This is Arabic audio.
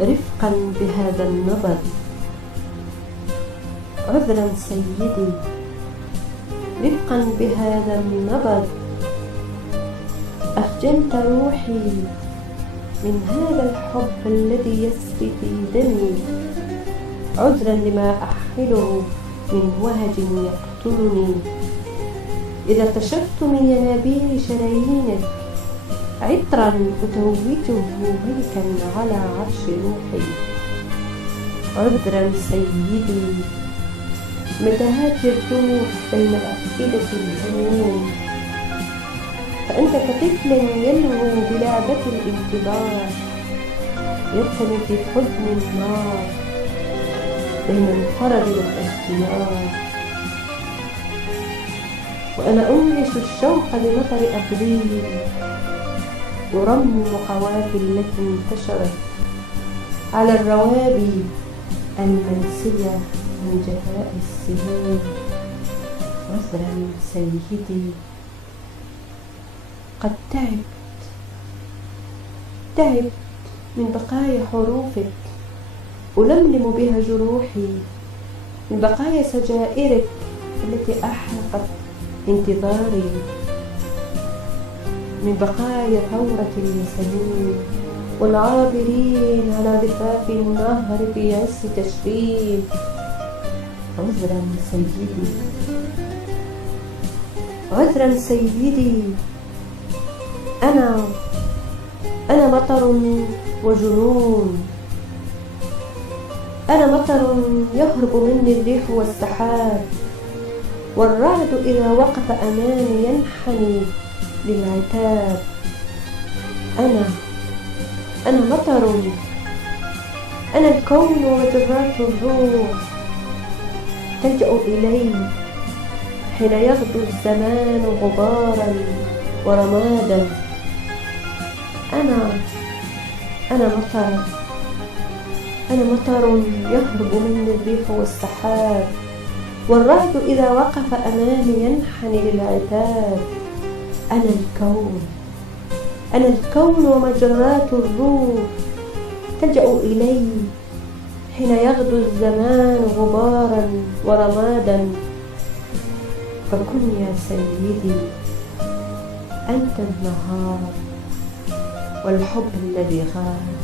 رفقا بهذا النبض. عذرا سيدي، رفقا بهذا النبض، أخجلت روحي من هذا الحب الذي يسري في دمي. عذرا لما أحمله من وهج يقتلني. إذا اكتشفت من ينابيع شرايينك عطرا أتوجه ملكا على عرش روحي. عذرا سيدي، متاهات الروح بين أفئدة الهموم، فأنت كطفل يلهو بلعبة الانتظار، يرتمي في حزن النار بين الفرج والاختيار. وأنا أنعش الشوق لمطر أبريل، أرمم قوافي التي انتشرت على الروابي المنسية من جفاء السنين. عذرا سيدي، قد تعبت من بقايا حروفك، ألملم بها جروحي، من بقايا سجائرك التي أحرقت انتظاري، من بقايا ثورة الياسمين والعابرين على ضفاف النهر في عز تشرين. عذرا سيدي، عذرا سيدي، أنا مطر وجنون، أنا مطر يهرب مني الريح والسحاب، والرعد إذا وقف أمامي ينحني للعتاب. أنا مطر، أنا الكون ومجرات الروح تلجأ إلي حين يغدو الزمان غبارا ورمادا. أنا مطر يهرب مني الريح والسحاب، والرعد إذا وقف أمامي ينحني للعتاب. أنا الكون ومجرات الروح تلجأ إلي حين يغدو الزمان غبارا ورمادا. فكن يا سيدي أنت النهار والحب الذي غاب.